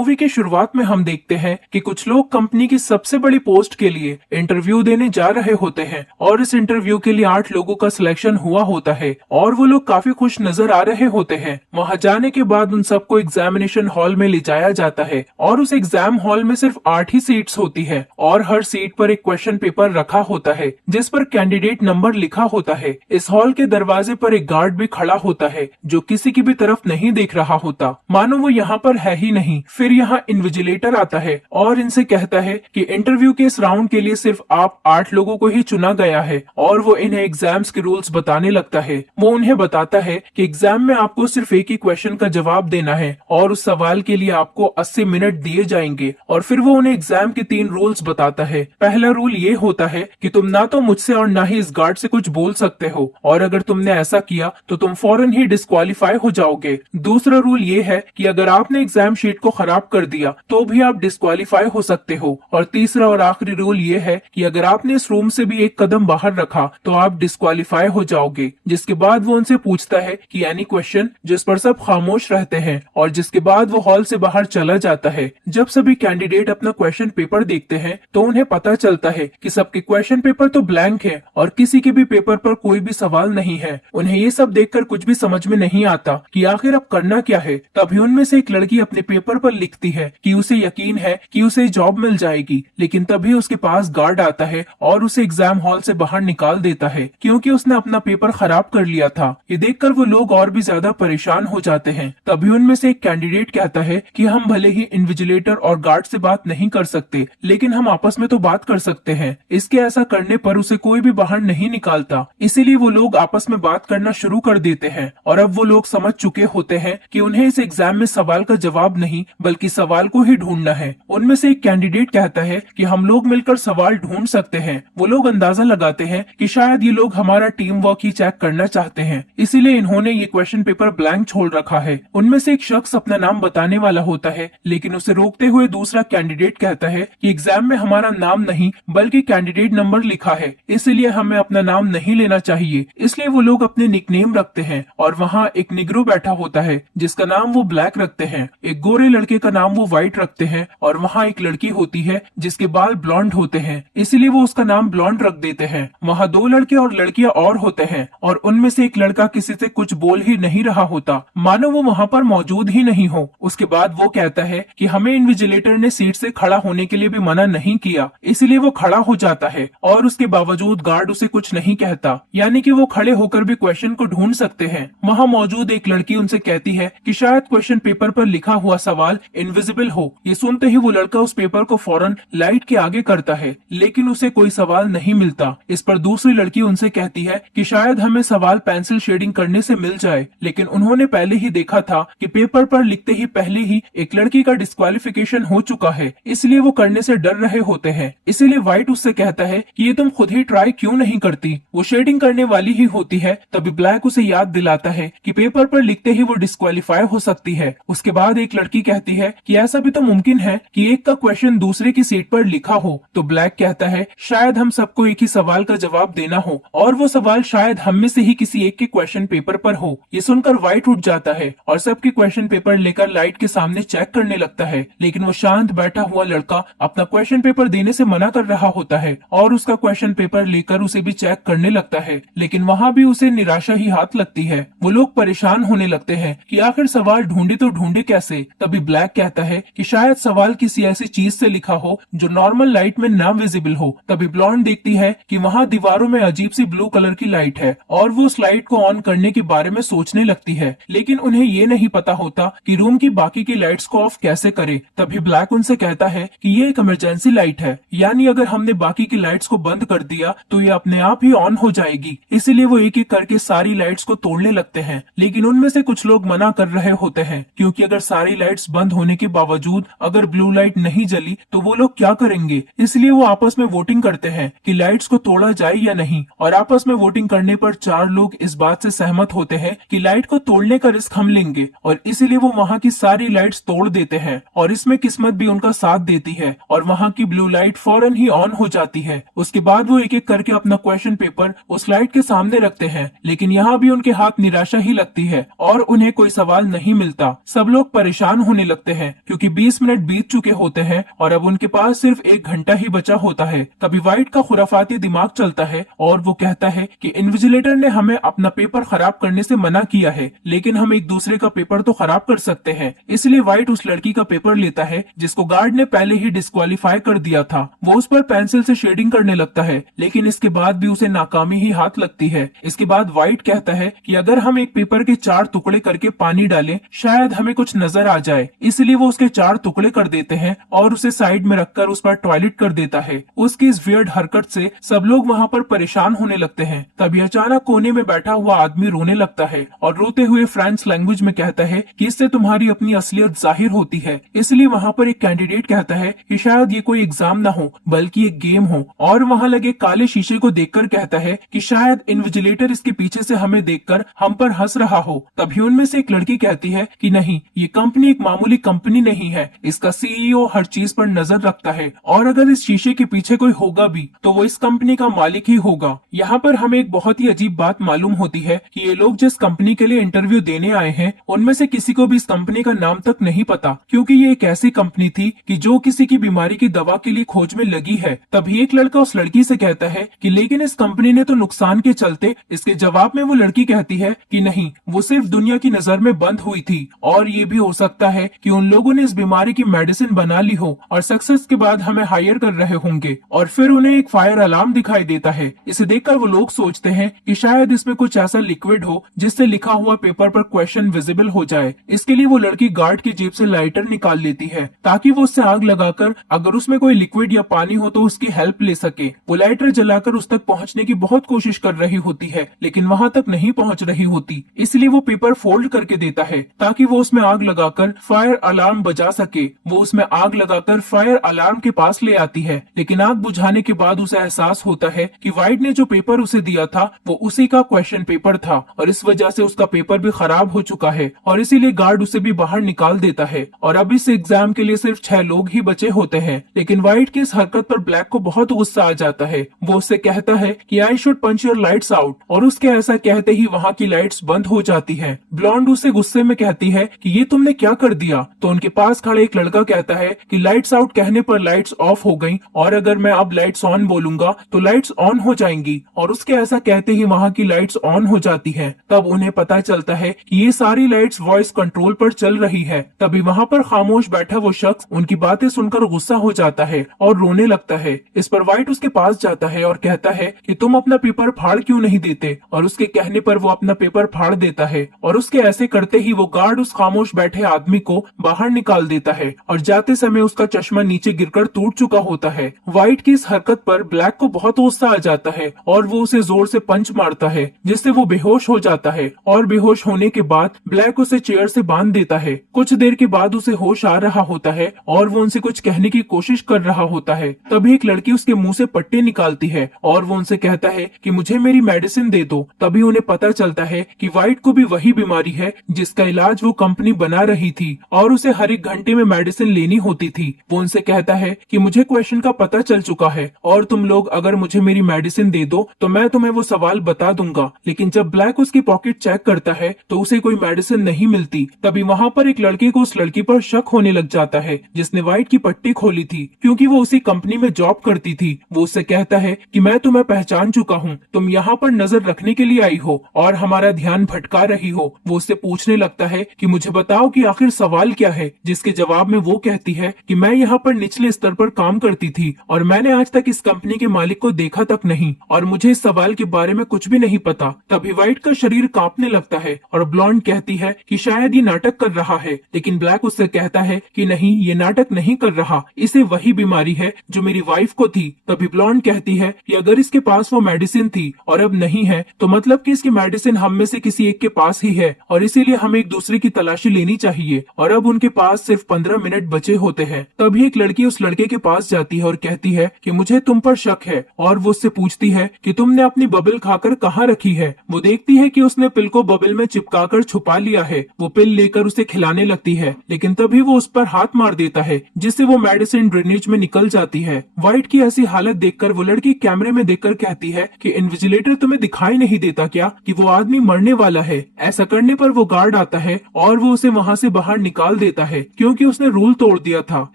Movie की शुरुआत में हम देखते हैं कि कुछ लोग कंपनी की सबसे बड़ी पोस्ट के लिए इंटरव्यू देने जा रहे होते हैं और इस इंटरव्यू के लिए 8 लोगों का सिलेक्शन हुआ होता है और वो लोग काफी खुश नजर आ रहे होते हैं। वहां जाने के बाद उन सबको एग्जामिनेशन हॉल में ले जाया जाता है और उस एग्जाम हॉल में सिर्फ 8 ही सीट्स होती है और हर सीट पर एक क्वेश्चन पेपर रखा होता है जिस पर कैंडिडेट नंबर लिखा होता है। इस हॉल के दरवाजे पर एक गार्ड भी खड़ा होता है जो किसी की भी तरफ नहीं देख रहा होता, मानो वो यहाँ पर है ही नहीं। फिर यहाँ इन्विजिलेटर आता है और इनसे कहता है कि इंटरव्यू के इस राउंड के लिए सिर्फ आप 8 लोगों को ही चुना गया है और वो इन्हें एग्जाम्स के रूल्स बताने लगता है। वो उन्हें बताता है कि एग्जाम में आपको सिर्फ एक ही क्वेश्चन का जवाब देना है और उस सवाल के लिए आपको 80 मिनट दिए जाएंगे। और फिर वो उन्हें एग्जाम के 3 रूल्स बताता है। पहला रूल ये होता है कि तुम ना तो मुझसे और ना ही इस गार्ड से कुछ बोल सकते हो और अगर तुमने ऐसा किया तो तुम फौरन ही डिस्क्वालीफाई हो जाओगे। दूसरा रूल ये है कि अगर आपने एग्जाम शीट को खराब कर दिया तो भी आप डिस्क्वालीफाई हो सकते हो। और तीसरा और आखिरी रूल ये है कि अगर आपने इस रूम से भी एक कदम बाहर रखा तो आप डिस्क्वालीफाई हो जाओगे। जिसके बाद वो उनसे पूछता है कि एनी क्वेश्चन, जिस पर सब खामोश रहते हैं और जिसके बाद वो हॉल से बाहर चला जाता है। जब सभी कैंडिडेट अपना क्वेश्चन पेपर देखते हैं तो उन्हें पता चलता है कि सबके क्वेश्चन पेपर तो ब्लैंक है और किसी के भी पेपर पर कोई भी सवाल नहीं है। उन्हें ये सब देखकर कुछ भी समझ में नहीं आता कि आखिर अब करना क्या है। तभी उनमें से एक लड़की अपने पेपर पर लिखती है कि उसे यकीन है कि उसे जॉब मिल जाएगी, लेकिन तभी उसके पास गार्ड आता है और उसे एग्जाम हॉल से बाहर निकाल देता है क्योंकि उसने अपना पेपर खराब कर लिया था। ये देखकर वो लोग और भी ज्यादा परेशान हो जाते हैं। तभी उनमें से एक कैंडिडेट कहता है कि हम भले ही इन्विजिलेटर और गार्ड से बात नहीं कर सकते, लेकिन हम आपस में तो बात कर सकते हैं। इसके ऐसा करने पर उसे कोई भी बाहर नहीं निकालता, इसीलिए वो लोग आपस में बात करना शुरू कर देते हैं। और अब वो लोग समझ चुके होते हैं कि उन्हें इस एग्जाम में सवाल का जवाब नहीं बल्कि सवाल को ही ढूंढना है। उनमें से एक कैंडिडेट कहता है कि हम लोग मिलकर सवाल ढूंढ सकते हैं। वो लोग अंदाजा लगाते हैं कि शायद ये लोग हमारा टीम वर्क ही चेक करना चाहते हैं, इसीलिए इन्होंने ये क्वेश्चन पेपर ब्लैंक छोड़ रखा है। उनमें से एक शख्स अपना नाम बताने वाला होता है, लेकिन उसे रोकते हुए दूसरा कैंडिडेट कहता है कि एग्जाम में हमारा नाम नहीं बल्कि कैंडिडेट नंबर लिखा है, इसलिए हमें अपना नाम नहीं लेना चाहिए। इसलिए वो लोग अपने निकनेम रखते हैं और वहाँ एक निग्रो बैठा होता है जिसका नाम वो ब्लैक रखते हैं। एक गोरे लड़के का नाम वो व्हाइट रखते हैं और वहाँ एक लड़की होती है जिसके बाल ब्लॉन्ड होते हैं, इसलिए वो उसका नाम ब्लॉन्ड रख देते हैं। वहाँ 2 लड़के और लड़कियां और होते हैं और उनमें से एक लड़का किसी से कुछ बोल ही नहीं रहा होता, मानो वो वहाँ पर मौजूद ही नहीं हो। उसके बाद वो कहता है कि हमें इन्विजिलेटर ने सीट से खड़ा होने के लिए भी मना नहीं किया, इसलिए वो खड़ा हो जाता है और उसके बावजूद गार्ड उसे कुछ नहीं कहता, यानी कि वो खड़े होकर भी क्वेश्चन को ढूंढ सकते हैं। वहाँ मौजूद एक लड़की उनसे कहती है कि शायद क्वेश्चन पेपर पर लिखा हुआ सवाल इनविजिबल हो। ये सुनते ही वो लड़का उस पेपर को फौरन लाइट के आगे करता है, लेकिन उसे कोई सवाल नहीं मिलता। इस पर दूसरी लड़की उनसे कहती है कि शायद हमें सवाल पेंसिल शेडिंग करने से मिल जाए, लेकिन उन्होंने पहले ही देखा था कि पेपर पर लिखते ही पहले ही एक लड़की का डिस्क्वालिफिकेशन हो चुका है, इसलिए वो करने से डर रहे होते हैं। इसीलिए व्हाइट उससे कहता है कि ये तुम खुद ही ट्राई क्यों नहीं करती, वो शेडिंग करने वाली ही होती है। तभी ब्लैक उसे याद दिलाता है कि पेपर पर लिखते ही वो डिस्क्वालीफाई हो सकती है। उसके बाद एक लड़की कहती है कि ऐसा भी तो मुमकिन है कि एक का क्वेश्चन दूसरे की सीट पर लिखा हो। तो ब्लैक कहता है शायद हम सबको एक ही सवाल का जवाब देना हो और वो सवाल शायद हम में से ही किसी एक के क्वेश्चन पेपर पर हो। ये सुनकर व्हाइट उठ जाता है और सबके क्वेश्चन पेपर लेकर लाइट के सामने चेक करने लगता है, लेकिन वो शांत बैठा हुआ लड़का अपना क्वेश्चन पेपर देने से मना कर रहा होता है और उसका क्वेश्चन पेपर लेकर उसे भी चेक करने लगता है, लेकिन वहाँ भी उसे निराशा ही हाथ लगती है। वो लोग परेशान होने लगते हैं कि आखिर सवाल ढूंढे तो ढूंढे कैसे। तभी ब्लैक कहता है कि शायद सवाल किसी ऐसी चीज से लिखा हो जो नॉर्मल लाइट में ना विजिबल हो। तभी ब्लॉन्ड देखती है कि वहाँ दीवारों में अजीब सी ब्लू कलर की लाइट है और वो उस लाइट को ऑन करने के बारे में सोचने लगती है, लेकिन उन्हें ये नहीं पता होता कि रूम की बाकी की लाइट्स को ऑफ कैसे करे। तभी ब्लैक उनसे कहता है कि ये एक इमरजेंसी लाइट है, यानी अगर हमने बाकी की लाइट्स को बंद कर दिया तो ये अपने आप ही ऑन हो जाएगी। इसीलिए वो एक एक करके सारी लाइट्स को तोड़ने लगते हैं, लेकिन उनमें से कुछ लोग मना कर रहे होते हैं क्योंकि अगर सारी लाइट्स बंद होने के बावजूद अगर ब्लू लाइट नहीं जली तो वो लोग क्या करेंगे। इसलिए वो आपस में वोटिंग करते हैं कि लाइट्स को तोड़ा जाए या नहीं, और आपस में वोटिंग करने पर 4 लोग इस बात से सहमत होते हैं कि लाइट को तोड़ने का रिस्क हम लेंगे और इसीलिए वो वहाँ की सारी लाइट्स तोड़ देते हैं और इसमें किस्मत भी उनका साथ देती है और वहाँ की ब्लू लाइट फौरन ही ऑन हो जाती है। उसके बाद वो एक एक करके अपना क्वेश्चन पेपर उस लाइट के सामने रखते हैं, लेकिन यहाँ भी उनके हाथ निराशा ही लगती है और उन्हें कोई सवाल नहीं मिलता। सब लोग परेशान होने लगते सकते हैं क्योंकि 20 मिनट बीत चुके होते हैं और अब उनके पास सिर्फ 1 घंटा ही बचा होता है। तभी वाइट का खुराफाती दिमाग चलता है और वो कहता है कि इन्विजिलेटर ने हमें अपना पेपर खराब करने से मना किया है, लेकिन हम एक दूसरे का पेपर तो खराब कर सकते हैं। इसलिए वाइट उस लड़की का पेपर लेता है जिसको गार्ड ने पहले ही डिस्क्वालीफाई कर दिया था। वो उस पर पेंसिल से शेडिंग करने लगता है, लेकिन इसके बाद भी उसे नाकामी ही हाथ लगती है। इसके बाद वाइट कहता है कि अगर हम एक पेपर के 4 टुकड़े करके पानी डालें शायद हमें कुछ नजर आ जाए। इसलिए वो उसके 4 टुकड़े कर देते हैं और उसे साइड में रखकर उस पर टॉयलेट कर देता है। उसकी इस वियर्ड हरकत से सब लोग वहाँ पर परेशान होने लगते हैं। तभी अचानक कोने में बैठा हुआ आदमी रोने लगता है और रोते हुए फ्रेंच लैंग्वेज में कहता है कि इससे तुम्हारी अपनी असलियत जाहिर होती है। इसलिए वहाँ पर एक कैंडिडेट कहता है कि शायद ये कोई एग्जाम ना हो बल्कि एक गेम हो, और वहाँ लगे काले शीशे को देखकर कहता है कि शायद इन्विजिलेटर इसके पीछे से हमें देखकर हम पर हंस रहा हो। तभी उनमें से एक लड़की कहती है कि नहीं, ये कंपनी एक मामूली कंपनी नहीं है, इसका सीईओ हर चीज पर नजर रखता है और अगर इस शीशे के पीछे कोई होगा भी तो वो इस कंपनी का मालिक ही होगा। यहाँ पर हमें एक बहुत ही अजीब बात मालूम होती है कि ये लोग जिस कंपनी के लिए इंटरव्यू देने आए हैं उनमें से किसी को भी इस कंपनी का नाम तक नहीं पता, क्योंकि ये एक ऐसी कंपनी थी कि जो किसी की बीमारी की दवा के लिए खोज में लगी है। तभी एक लड़का उस लड़की से कहता है कि लेकिन इस कंपनी ने तो नुकसान के चलते। इसके जवाब में वो लड़की कहती है कि नहीं, वो सिर्फ दुनिया की नजर में बंद हुई थी और ये भी हो सकता है कि उन लोगों ने इस बीमारी की मेडिसिन बना ली हो और सक्सेस के बाद हमें हायर कर रहे होंगे। और फिर उन्हें एक फायर अलार्म दिखाई देता है। इसे देखकर वो लोग सोचते हैं कि शायद इसमें कुछ ऐसा लिक्विड हो जिससे लिखा हुआ पेपर पर क्वेश्चन विजिबल हो जाए। इसके लिए वो लड़की गार्ड की जेब से लाइटर निकाल लेती है ताकि वो उससे आग लगाकर अगर उसमें कोई लिक्विड या पानी हो तो उसकी हेल्प ले सके। वो लाइटर जलाकर उस तक पहुंचने की बहुत कोशिश कर रही होती है लेकिन वहां तक नहीं पहुंच रही होती, इसलिए वो पेपर फोल्ड करके देता है ताकि वो उसमें आग लगाकर फायर अलार्म बजा सके। वो उसमें आग लगाकर फायर अलार्म के पास ले आती है, लेकिन आग बुझाने के बाद उसे एहसास होता है कि वाइट ने जो पेपर उसे दिया था वो उसी का क्वेश्चन पेपर था और इस वजह से उसका पेपर भी खराब हो चुका है और इसीलिए गार्ड उसे भी बाहर निकाल देता है। और अब इस एग्जाम के लिए सिर्फ 6 लोग ही बचे होते हैं, लेकिन वाइट की इस हरकत पर ब्लैक को बहुत गुस्सा आ जाता है। वो उससे कहता है कि I should punch your lights out, और उसके ऐसा कहते ही वहाँ की लाइट्स बंद हो जाती है। ब्लॉन्ड उसे गुस्से में कहती है कि ये तुमने क्या कर दिया। तो उनके पास खड़े एक लड़का कहता है कि लाइट्स आउट कहने पर लाइट्स ऑफ हो गई और अगर मैं अब लाइट्स ऑन बोलूंगा तो लाइट्स ऑन हो जाएंगी, और उसके ऐसा कहते ही वहाँ की लाइट्स ऑन हो जाती है। तब उन्हें पता चलता है कि ये सारी लाइट्स वॉइस कंट्रोल पर चल रही है। तभी वहाँ पर खामोश बैठा वो शख्स उनकी बातें सुनकर गुस्सा हो जाता है और रोने लगता है। इस पर वाइट उसके पास जाता है और कहता है कि तुम अपना पेपर फाड़ क्यों नहीं देते, और उसके कहने पर वो अपना पेपर फाड़ देता है और उसके ऐसे करते ही वो गार्ड उस खामोश बैठे आदमी को बाहर निकाल देता है और जाते समय उसका चश्मा नीचे गिरकर टूट चुका होता है। वाइट की इस हरकत पर ब्लैक को बहुत गुस्सा आ जाता है और वो उसे जोर से पंच मारता है जिससे वो बेहोश हो जाता है, और बेहोश होने के बाद ब्लैक उसे चेयर से बांध देता है। कुछ देर के बाद उसे होश आ रहा होता है और वो उनसे कुछ कहने की कोशिश कर रहा होता है। तभी एक लड़की उसके मुंह से पट्टे निकालती है और वो उनसे कहता है कि मुझे मेरी मेडिसिन दे दो। तभी उन्हें पता चलता है कि वाइट को भी वही बीमारी है जिसका इलाज वो कंपनी बना रही थी और उसे हर एक घंटे में मेडिसिन लेनी होती थी। वो उनसे कहता है कि मुझे क्वेश्चन का पता चल चुका है और तुम लोग अगर मुझे मेरी मेडिसिन दे दो तो मैं तुम्हें वो सवाल बता दूंगा। लेकिन जब ब्लैक उसकी पॉकेट चेक करता है तो उसे कोई मेडिसिन नहीं मिलती। तभी वहाँ पर एक लड़के को उस लड़की पर शक होने लग जाता है जिसने वाइट की पट्टी खोली थी, क्योंकि वो उसी कंपनी में जॉब करती थी। वो उससे कहता है कि मैं तुम्हें पहचान चुका हूँ, तुम यहाँ पर नजर रखने के लिए आई हो और हमारा ध्यान भटका रही हो। वो उससे पूछने लगता है कि मुझे बताओ कि आखिर सवाल क्या है, जिसके जवाब में वो कहती है कि मैं यहाँ पर निचले स्तर पर काम करती थी और मैंने आज तक इस कंपनी के मालिक को देखा तक नहीं और मुझे इस सवाल के बारे में कुछ भी नहीं पता। तभी वाइट का शरीर कांपने लगता है और ब्लॉन्ड कहती है कि शायद ये नाटक कर रहा है, लेकिन ब्लैक उससे कहता है कि नहीं, ये नाटक नहीं कर रहा, इसे वही बीमारी है जो मेरी वाइफ को थी। तभी ब्लॉन्ड कहती है कि अगर इसके पास वो मेडिसिन थी और अब नहीं है तो मतलब कि इसकी मेडिसिन हम में से किसी एक के पास ही है और इसीलिए हमें एक दूसरे की तलाशी लेनी चाहिए। और अब उनके पास सिर्फ 15 मिनट बचे होते हैं। तभी एक लड़की उस लड़के के पास जाती है और कहती है कि मुझे तुम पर शक है, और वो उससे पूछती है कि तुमने अपनी बबल खाकर कहाँ रखी है। वो देखती है कि उसने पिल को बबल में चिपकाकर छुपा लिया है। वो पिल लेकर उसे खिलाने लगती है, लेकिन तभी वो उस पर हाथ मार देता है जिससे वो मेडिसिन ड्रेनेज में निकल जाती है। वाइट की ऐसी हालत देखकर वो लड़की कैमरे में देखकर कहती है कि इन्विजिलेटर तुम्हें दिखाई नहीं देता क्या कि वो आदमी मरने वाला है। ऐसा करने पर वो गार्ड आता है और वो उसे वहाँ से बाहर निकाल निकाल देता है क्योंकि उसने रूल तोड़ दिया था,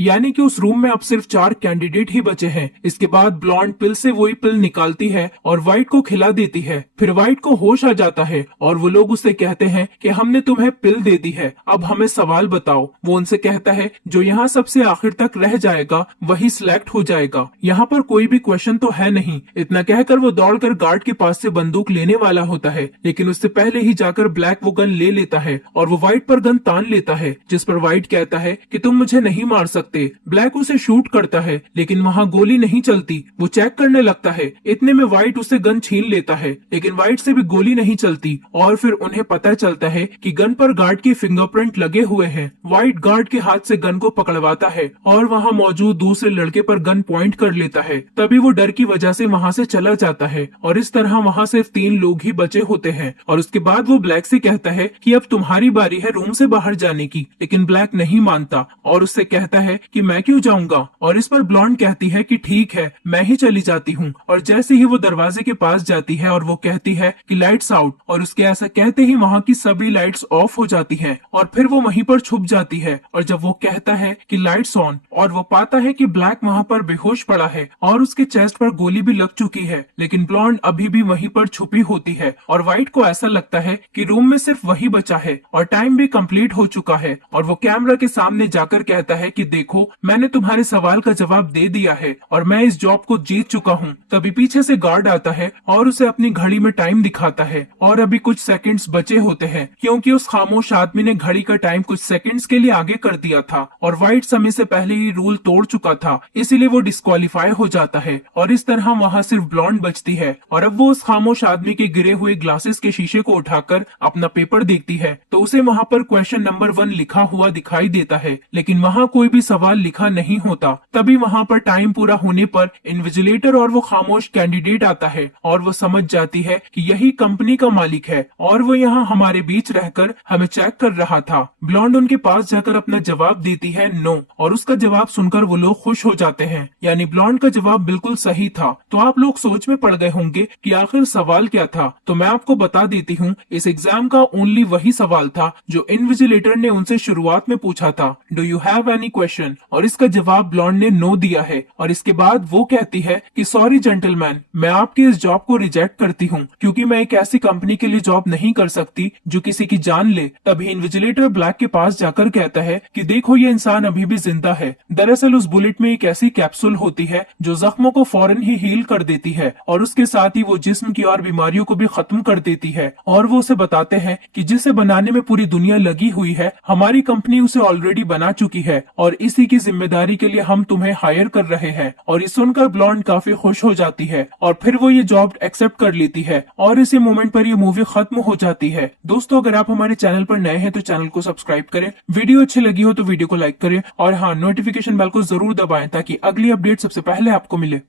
यानी कि उस रूम में अब सिर्फ 4 कैंडिडेट ही बचे हैं। इसके बाद ब्लॉन्ड पिल से वही पिल निकालती है और व्हाइट को खिला देती है। फिर व्हाइट को होश आ जाता है और वो लोग उससे कहते हैं कि हमने तुम्हें पिल दे दी है, अब हमें सवाल बताओ। वो उनसे कहता है जो यहाँ सबसे आखिर तक रह जाएगा वही सिलेक्ट हो जाएगा, यहाँ पर कोई भी क्वेश्चन तो है नहीं। इतना कहकर वो दौड़कर गार्ड के पास से बंदूक लेने वाला होता है, लेकिन उससे पहले ही जाकर ब्लैक वो गन ले लेता है और वो व्हाइट पर गन तान लेता है, जिस पर व्हाइट कहता है कि तुम मुझे नहीं मार सकते। ब्लैक उसे शूट करता है लेकिन वहाँ गोली नहीं चलती। वो चेक करने लगता है, इतने में व्हाइट उससे गन छीन लेता है, लेकिन व्हाइट से भी गोली नहीं चलती और फिर उन्हें पता चलता है कि गन पर गार्ड के फिंगरप्रिंट लगे हुए हैं। व्हाइट गार्ड के हाथ से गन को पकड़वाता है और वहाँ मौजूद दूसरे लड़के पर गन पॉइंट कर लेता है। तभी वो डर की वजह से वहाँ से चला जाता है और इस तरह वहाँ सिर्फ 3 लोग ही बचे होते हैं। और उसके बाद वो ब्लैक से कहता है कि अब तुम्हारी बारी है रूम से बाहर जाने की, लेकिन ब्लैक नहीं मानता और उससे कहता है कि मैं क्यों जाऊंगा। और इस पर ब्लॉन्ड कहती है कि ठीक है मैं ही चली जाती हूँ। और जैसे ही वो दरवाजे के पास जाती है और वो कहती है कि लाइट्स आउट, और उसके ऐसा कहते ही वहाँ की सभी लाइट्स ऑफ हो जाती है और फिर वो वहीं पर छुप जाती है। और जब वो कहता है कि लाइट्स ऑन, और वो पाता है कि ब्लैक वहाँ पर बेहोश पड़ा है और उसके चेस्ट पर गोली भी लग चुकी है, लेकिन ब्लॉन्ड अभी भी वहीं पर छुपी होती है। और व्हाइट को ऐसा लगता है कि रूम में सिर्फ वही बचा है और टाइम भी कंप्लीट हो चुका है। और वो कैमरा के सामने जाकर कहता है कि देखो मैंने तुम्हारे सवाल का जवाब दे दिया है और मैं इस जॉब को जीत चुका हूँ। तभी पीछे से गार्ड आता है और उसे अपनी घड़ी में टाइम दिखाता है और अभी कुछ सेकंड्स बचे होते हैं, क्योंकि उस खामोश आदमी ने घड़ी का टाइम कुछ सेकंड्स के लिए आगे कर दिया था और व्हाइट समय से पहले ही रूल तोड़ चुका था, इसीलिए वो डिस्क्वालीफाई हो जाता है। और इस तरह वहाँ सिर्फ ब्लॉन्ड बचती है और अब वो उस खामोश आदमी के गिरे हुए ग्लासेस के शीशे को उठाकर अपना पेपर देखती है तो उसे वहाँ पर क्वेश्चन नंबर 1 लिखा हुआ दिखाई देता है, लेकिन वहाँ कोई भी सवाल लिखा नहीं होता। तभी वहाँ पर टाइम पूरा होने पर इन्विजिलेटर और वो खामोश कैंडिडेट आता है और वो समझ जाती है कि यही कंपनी का मालिक है और वो यहाँ हमारे बीच रहकर हमें चेक कर रहा था। ब्लॉन्ड उनके पास जाकर अपना जवाब देती है नो, और उसका जवाब सुनकर वो लोग खुश हो जाते हैं, यानी ब्लॉन्ड का जवाब बिल्कुल सही था। तो आप लोग सोच में पड़ गए होंगे कि आखिर सवाल क्या था, तो मैं आपको बता देती हूँ इस एग्जाम का ओनली वही सवाल था जो इन्विजिलेटर ने उनसे शुरुआत में पूछा था, do you have any question, और इसका जवाब ब्लॉन्ड ने नो दिया है। और इसके बाद वो कहती है कि सॉरी जेंटलमैन, मैं आपकी इस जॉब को रिजेक्ट करती हूँ क्योंकि मैं एक ऐसी कंपनी के लिए जॉब नहीं कर सकती जो किसी की जान ले। तभी इन्विजिलेटर ब्लैक के पास जाकर कहता है कि देखो ये इंसान अभी भी जिंदा है। दरअसल उस बुलेट में एक ऐसी कैप्सूल होती है जो जख्मों को फौरन ही हील कर देती है और उसके साथ ही वो जिस्म की और बीमारियों को भी खत्म कर देती है। और वो उसे बताते हैं कि जिसे बनाने में पूरी दुनिया लगी हुई है, हमारी कंपनी उसे ऑलरेडी बना चुकी है और इसी की जिम्मेदारी के लिए हम तुम्हें हायर कर रहे हैं। और ये सुनकर ब्लॉन्ड काफी खुश हो जाती है और फिर वो ये जॉब एक्सेप्ट कर लेती है और इसी मोमेंट पर ये मूवी खत्म हो जाती है। दोस्तों अगर आप हमारे चैनल पर नए हैं तो चैनल को सब्सक्राइब करें, वीडियो अच्छी लगी हो तो वीडियो को लाइक करें और हाँ नोटिफिकेशन बेल को जरूर दबाएं ताकि अगली अपडेट सबसे पहले आपको मिले।